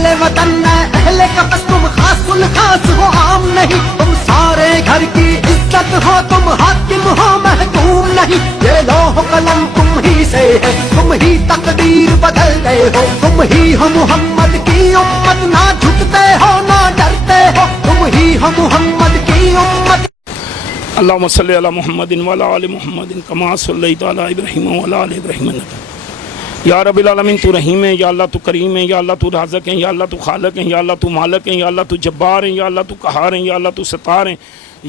اہل وطن ہے اہل قفس تم خاص الخاص ہو عام نہیں تم سارے گھر کی عزت ہو تم حاکم ہو محکوم نہیں یہ لوح قلم تم ہی سے ہے تم ہی تقدیر بدل گئے ہو تم ہی ہو محمد کی امت نہ جھکتے ہو نہ ڈرتے ہو تم ہی ہو محمد کی امت اللہم صلی علی محمد وعلی آل محمد کما صلیت علی ابراہیم وعلی آل ابراہیم یا رب العالمین تو رحیم ہے یا اللہ تو کریم ہے یا اللہ تو رازق ہے یا اللہ تو خالق ہے یا اللہ تو مالک ہے یا اللہ تو جبار ہے یا اللہ تو قہار ہے یا اللہ تو ستار ہے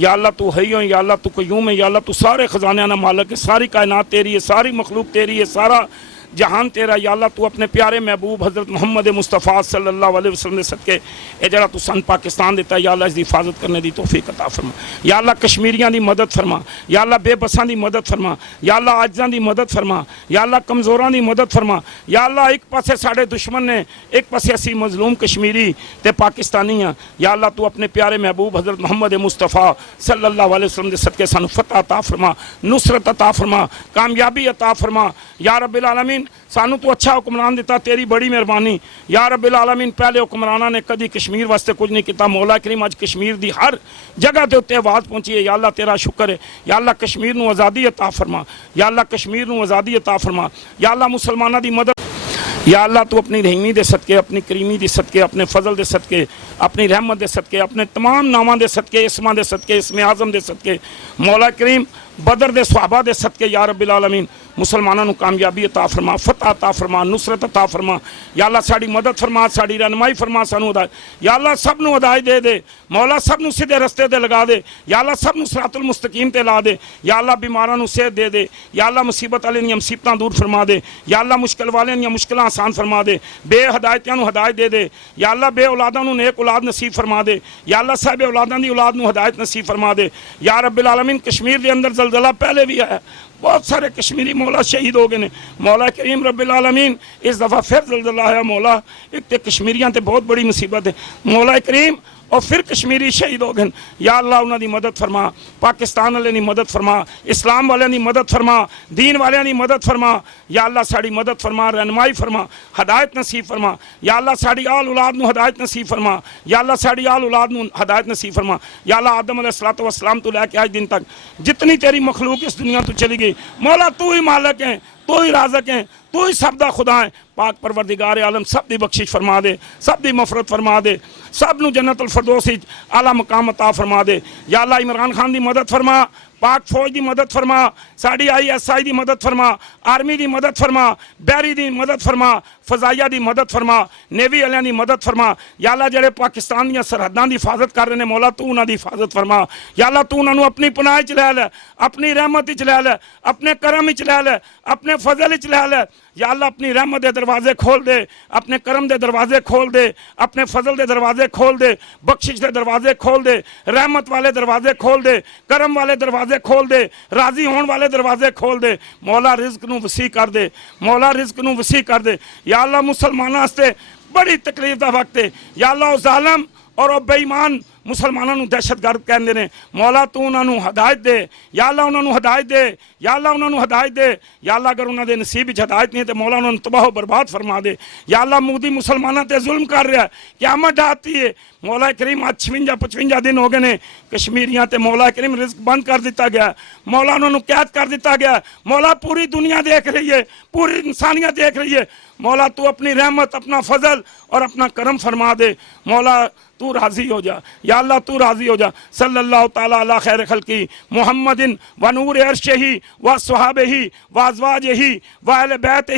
یا اللہ تو حی ہے یا اللہ تو قیوم ہے یا اللہ تو سارے خزانے نہ مالک ہے ساری کائنات تیری ہے ساری مخلوق تیری ہے سارا جہان تیرا یا اللہ تو اپنے پیارے محبوب حضرت محمد مصطفیٰ صلی اللہ علیہ وسلم دے صدقے اے جڑا تو سن پاکستان دیتا ہے یا اللہ اس دی حفاظت کرنے دی توفیق عطا فرما یا اللہ کشمیریاں دی مدد فرما یا اللہ بے بساں دی مدد فرما یا اللہ عاجزاں دی مدد فرما یا اللہ کمزوراں دی مدد فرما یا اللہ ایک پاسے ساڑے دشمن نے ایک پاسے اسی مظلوم کشمیری تے پاکستانی ہیں یا اللہ تو اپنے پیارے محبوب حضرت محمد مصطفیٰ صلی اللہ علیہ وسلم دے صدقے سانو فتح عطا فرما نصرت عطا فرما کامیابی عطا فرما یا رب العالمین سانو تو اچھا حکمران دیتا تیری بڑی مہربانی یا رب العالمین پہلے حکمرانہ نے کدی کشمیر واسطے کچھ نہیں کیتا مولا کریم اج کشمیر دی ہر جگہ دے اوتے آواز پہنچی ہے یا اللہ تیرا شکر ہے یا اللہ کشمیر نو آزادی عطا فرما یا اللہ کشمیر نو آزادی عطا فرما یا اللہ مسلمانہ دی مدد یا اللہ تو اپنی رحیمی دے صدقے اپنی کریمی دے صدقے اپنے فضل دے صدقے اپنی رحمت دے صدقے اپنے تمام ناماں دے صدقے اسماں دے صدقے اسم اعظم دے صدقے مولا کریم بدر دے صحابہ دے صدقے یا رب العالمین مسلمانوں نو کامیابی عطا فرما فتح عطا فرما نصرت عطا فرما یا اللہ ساڑی مدد فرما ساڑی رہنمائی فرما سانو ہدایت یا اللہ سب نو ہدایت دے دے مولا سب نو سیدھے رستے تے لگا دے یا اللہ سب نو صراط المستقیم تے لا دے یا اللہ بیماراں نو صحت دے دے یا اللہ مصیبت والے نیاں مصیبتاں دور فرما دے یا اللہ مشکل والے نیاں مشکلاں آسان فرما دے بے ہدایتیاں نو ہدایت دے دے یا اللہ بے اولاداں نو نیک اولاد نصیب فرما دے یا اللہ صاحب اولاداں دی اولاد نو ہدایت نصیب فرما دے یا رب العالمین کشمیر دے اندر زلزلہ پہلے بھی آیا بہت سارے کشمیری مولا شہید ہو گئے نے مولا کریم رب العالمین اس دفعہ پھر زلزلہ ہے مولا ایک تے کشمیریاں تے بہت بڑی مصیبت ہے مولا کریم اور پھر کشمیری شہید ہو گئے یا اللہ انہاں دی مدد فرما پاکستان والے دی مدد فرما اسلام والے دی مدد فرما دین والے دی مدد فرما یا اللہ ساڑی مدد فرما رہنمائی فرما ہدایت نصیب فرما یا اللہ ساڑی آل اولاد نو ہدایت نصیب فرما یا اللہ ساڑی آل اولاد نو ہدایت نصیب فرما یا اللہ آدم علیہ السلام تو لے کے آج دن تک جتنی تیری مخلوق اس دنیا تو چلی گئی مولا تو ہی مالک ہیں تو ہی رازق ہیں تو ہی سب دا خدا ہے پاک پروردگار عالم سب دی بخشش فرما دے سب دی مغفرت فرما دے سب نو جنت الفردوس اعلیٰ مقام عطا فرما دے یا اللہ عمران خان دی مدد فرما پاک فوج دی مدد فرما ساڑی ISI دی مدد فرما آرمی دی مدد فرما بیری دی مدد فرما فضائیہ دی مدد فرما نیوی والیاں دی مدد فرما یا اللہ جڑے پاکستان دی سرحداں دی حفاظت کر رہے ہیں مولا تو انہاں دی حفاظت فرما یا اللہ تو انہاں نو اپنی پناہ وچ لے لے اپنی رحمت وچ لے لے اپنے کرم وچ لے لے اپنے فضل وچ لے لے یا اللہ اپنی رحمت دے دروازے کھول دے اپنے کرم دے دروازے کھول دے اپنے فضل دے دروازے کھول دے بخشش دے دروازے کھول دے رحمت والے دروازے کھول دے کرم والے دروازے کھول دے راضی ہون والے دروازے کھول دے مولا رزق نو وسیع کر دے مولا رزق نو وسیع کر دے یا اللہ مسلمانوں واسطے بڑی تکلیف دا وقت ہے یا اللہ ظالم اور بے ایمان مسلمانوں نو دہشت گرد کہندے نے مولا تو انہاں نو ہدایت دے یا اللہ انہاں نو ہدایت دے یا اللہ انہاں نو ہدایت دے یا اللہ اگر انہاں دے نصیب وچ ہدایت نہیں تے مولا انہاں نو تباہ و برباد فرما دے یا اللہ مودی مسلمانوں تے ظلم کر رہا ہے قیامت ڈھاتی ہے مولا کریم 56-55 دن ہو گئے نے کشمیریاں تے مولا کریم رزق بند کر دیتا گیا مولا انہاں نو قید کر دیتا گیا مولا پوری دنیا دیکھ رہی ہے پوری انسانیت دیکھ رہی ہے مولا تو اپنی رحمت اپنا فضل اور اپنا کرم فرما دے مولا تو راضی ہو جا یا اللہ تو راضی ہو جا صلی اللہ تعالی علی خیر خلقی محمد و نور عرشہ و صحابہ و ازواجہ و اہل بیتہ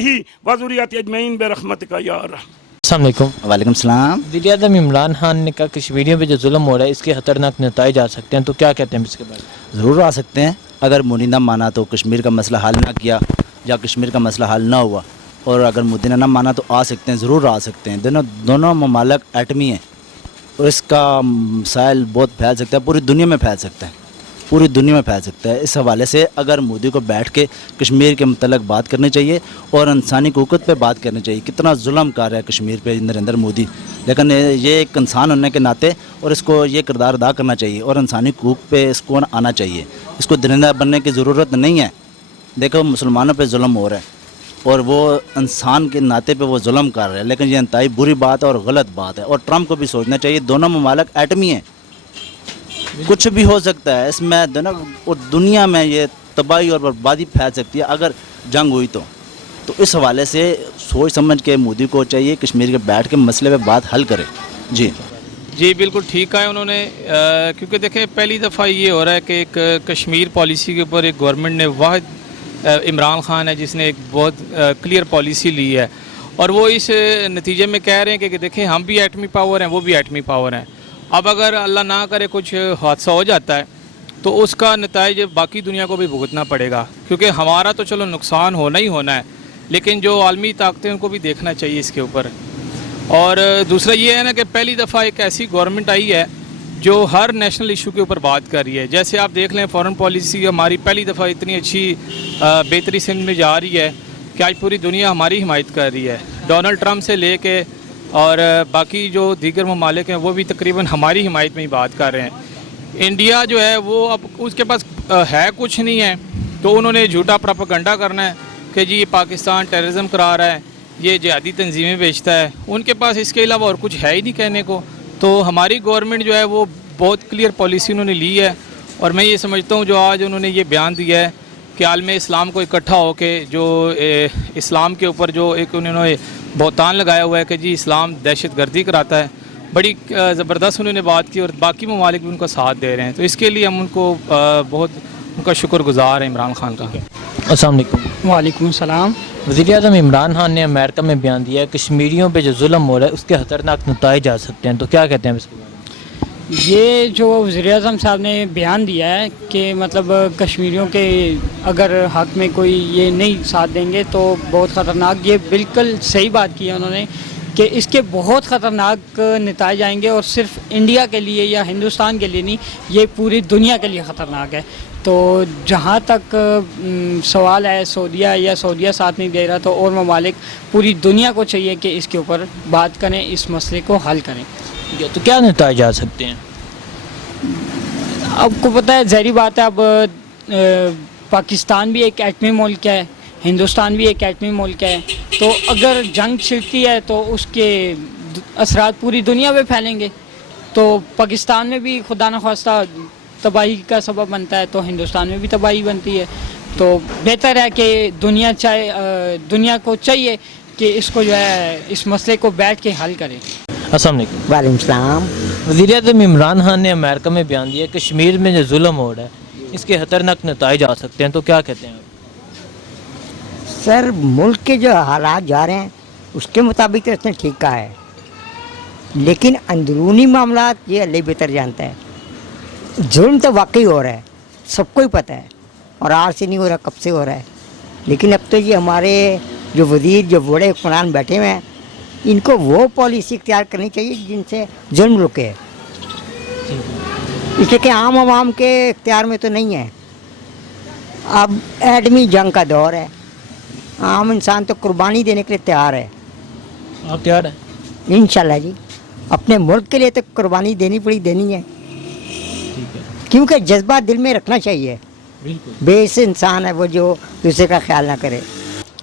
و ذریۃ اجمعین برحمتک یا رحم۔ السلام علیکم۔ وعلیکم السلام۔ وزیر اعظم عمران خان نے کہا کشمیریوں پہ جو ظلم ہو رہا ہے اس کے خطرناک نتائج آ سکتے ہیں، تو کیا کہتے ہیں اس کے بارے میں؟ ضرور آ سکتے ہیں اگر مودی نہ مانا تو کشمیر کا مسئلہ حل نہ کیا یا کشمیر کا مسئلہ حل نہ ہوا، اور اگر مودی نے نہ مانا تو آ سکتے ہیں، ضرور آ سکتے ہیں۔ دونوں ممالک ایٹمی ہیں اور اس کا مسائل بہت پھیل سکتا ہے، پوری دنیا میں پھیل سکتا ہے، پوری دنیا میں پھیل سکتا ہے۔ اس حوالے سے اگر مودی کو بیٹھ کے کشمیر کے متعلق بات کرنی چاہیے اور انسانی حقوق پہ بات کرنی چاہیے۔ کتنا ظلم کر رہا ہے کشمیر پہ نریندر مودی، لیکن یہ ایک انسان ہونے کے ناطے اور اس کو یہ کردار ادا کرنا چاہیے اور انسانی حقوق پہ اس کو آنا چاہیے۔ اس کو درندہ بننے کی ضرورت نہیں ہے۔ دیکھو مسلمانوں پہ ظلم ہو رہا ہے، اور وہ انسان کے ناطے پہ وہ ظلم کر رہے ہیں، لیکن یہ انتہائی بری بات ہے اور غلط بات ہے، اور ٹرمپ کو بھی سوچنا چاہیے دونوں ممالک ایٹمی ہیں، کچھ بھی ہو سکتا ہے اس میں دونوں، اور دنیا میں یہ تباہی اور بربادی پھیل سکتی ہے اگر جنگ ہوئی تو اس حوالے سے سوچ سمجھ کے مودی کو چاہیے کشمیر کے بیٹھ کے مسئلے پہ بات حل کرے. جی بالکل ٹھیک کہا ہے انہوں نے، کیونکہ دیکھیں پہلی دفعہ یہ ہو رہا ہے کہ ایک کشمیر پالیسی کے اوپر ایک گورنمنٹ نے، واحد عمران خان ہے جس نے ایک بہت کلیئر پالیسی لی ہے، اور وہ اس نتیجے میں کہہ رہے ہیں کہ دیکھیں ہم بھی ایٹمی پاور ہیں، وہ بھی ایٹمی پاور ہیں. اب اگر اللہ نہ کرے کچھ حادثہ ہو جاتا ہے تو اس کا نتائج باقی دنیا کو بھی بھگتنا پڑے گا، کیونکہ ہمارا تو چلو نقصان ہونا ہی ہونا ہے، لیکن جو عالمی طاقتیں ان کو بھی دیکھنا چاہیے اس کے اوپر. اور دوسرا یہ ہے نا کہ پہلی دفعہ ایک ایسی گورنمنٹ آئی ہے جو ہر نیشنل ایشو کے اوپر بات کر رہی ہے. جیسے آپ دیکھ لیں فارن پالیسی ہماری پہلی دفعہ اتنی اچھی بہتری سندھ میں جا رہی ہے کہ آج پوری دنیا ہماری حمایت کر رہی ہے. ڈونلڈ ٹرمپ سے لے کے اور باقی جو دیگر ممالک ہیں وہ بھی تقریباً ہماری حمایت میں ہی بات کر رہے ہیں. انڈیا جو ہے وہ اب اس کے پاس ہے کچھ نہیں ہے، تو انہوں نے جھوٹا پروپیگنڈا کرنا ہے کہ جی یہ پاکستان ٹیررزم کرا رہا ہے، یہ جہادی تنظیمیں بیچتا ہے. ان کے پاس اس کے علاوہ اور کچھ ہے ہی نہیں کہنے کو. تو ہماری گورنمنٹ جو ہے وہ بہت کلیئر پالیسی انہوں نے لی ہے، اور میں یہ سمجھتا ہوں جو آج انہوں نے یہ بیان دیا ہے کہ عالم اسلام کو اکٹھا ہو کے جو اسلام کے اوپر جو ایک انہوں نے بہتان لگایا ہوا ہے کہ جی اسلام دہشت گردی کراتا ہے، بڑی زبردست انہوں نے بات کی، اور باقی ممالک بھی ان کا ساتھ دے رہے ہیں. تو اس کے لیے ہم ان کو بہت ان کا شکر گزار ہیں عمران خان کا. السلام علیکم. وعلیکم السلام. وزیر اعظم عمران خان نے امریکہ میں بیان دیا ہے کشمیریوں پہ جو ظلم ہو رہا ہے اس کے خطرناک نتائج آ سکتے ہیں، تو کیا کہتے ہیں اس کے بارے میں؟ یہ جو وزیر اعظم صاحب نے بیان دیا ہے کہ مطلب کشمیریوں کے اگر حق میں کوئی یہ نہیں ساتھ دیں گے تو بہت خطرناک، یہ بالکل صحیح بات کی ہے انہوں نے کہ اس کے بہت خطرناک نتائج آئیں گے، اور صرف انڈیا کے لیے یا ہندوستان کے لیے نہیں، یہ پوری دنیا کے لیے خطرناک ہے. تو جہاں تک سوال ہے سعودیہ ساتھ نہیں دے رہا، تو اور ممالک پوری دنیا کو چاہیے کہ اس کے اوپر بات کریں، اس مسئلے کو حل کریں. تو کیا نتائج آ سکتے ہیں؟ آپ کو پتہ ہے ظاہری بات ہے، اب پاکستان بھی ایک ایٹمی ملک ہے، ہندوستان بھی ایک ایٹمی ملک ہے، تو اگر جنگ چھڑتی ہے تو اس کے اثرات پوری دنیا پہ پھیلیں گے. تو پاکستان میں بھی خدا نخواستہ تباہی کا سبب بنتا ہے، تو ہندوستان میں بھی تباہی بنتی ہے. تو بہتر ہے کہ دنیا کو چاہیے کہ اس کو جو ہے اس مسئلے کو بیٹھ کے حل کرے. السلام علیکم. وعلیکم السلام. وزیر اعظم عمران خان نے امریکہ میں بیان دیا کشمیر میں جو ظلم ہو رہا ہے اس کے خطرناک نتائج آ سکتے ہیں، تو کیا کہتے ہیں؟ سر ملک کے جو حالات جا رہے ہیں اس کے مطابق تو اس نے ٹھیک کہا ہے، لیکن اندرونی معاملات یہ اللہ بہتر جانتا ہے. ظلم تو واقعی ہو رہا ہے، سب کو ہی پتہ ہے، اور آج سے نہیں ہو رہا، کب سے ہو رہا ہے. لیکن اب تو یہ ہمارے جو وزیر جو بڑے حکمران بیٹھے ہوئے ہیں ان کو وہ پالیسی اختیار کرنی چاہیے جن سے ظلم رکے، اس لیے کہ عام عوام کے اختیار میں تو نہیں ہے. اب ایٹمی جنگ کا دور ہے، عام انسان تو قربانی دینے کے لیے تیار ہے. آپ تیار ہیں؟ انشاءاللہ جی، اپنے ملک کے لیے تو قربانی دینی ہے، کیونکہ جذبہ دل میں رکھنا چاہیے. بیس انسان ہے وہ جو دوسرے کا خیال نہ کرے.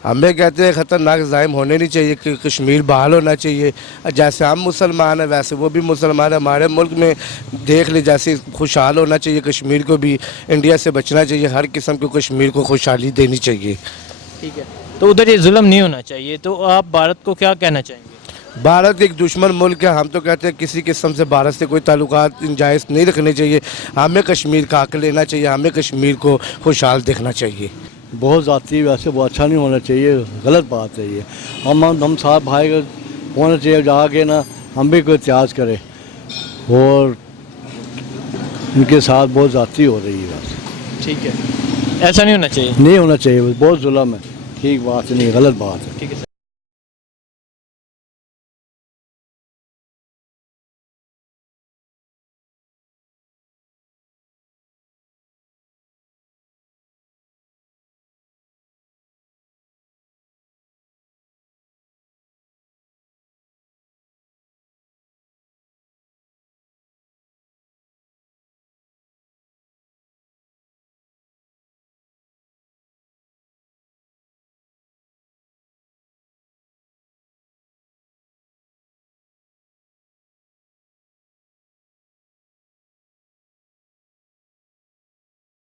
ہمیں کہتے ہیں خطرناک ظالم ہونے نہیں چاہیے کہ کشمیر بحال ہونا چاہیے. جیسے ہم مسلمان ہیں ویسے وہ بھی مسلمان ہیں. ہمارے ملک میں دیکھ لیں جیسے خوشحال ہونا چاہیے، کشمیر کو بھی انڈیا سے بچنا چاہیے، ہر قسم کو کشمیر کو خوشحالی دینی چاہیے. ٹھیک ہے، تو ادھر یہ ظلم نہیں ہونا چاہیے، تو آپ بھارت کو کیا کہنا چاہیں گے؟ بھارت ایک دشمن ملک ہے، ہم تو کہتے ہیں کسی قسم سے بھارت سے کوئی تعلقات جائز نہیں رکھنے چاہیے. ہمیں کشمیر کا حق لینا چاہیے، ہمیں کشمیر کو خوشحال دیکھنا چاہیے. بہت ذاتی ویسے وہ اچھا نہیں ہونا چاہیے، غلط بات ہے یہ. ہم صاحب بھائی کا ہونا چاہیے جا کے نا ہم بھی کوئی احتجاج کرے، اور ان کے ساتھ بہت ذاتی ہو رہی ہے. ٹھیک ہے، ایسا نہیں ہونا چاہیے. نہیں ہونا چاہیے، بہت ظلم ہے. ٹھیک بات نہیں، غلط بات ہے. ٹھیک ہے.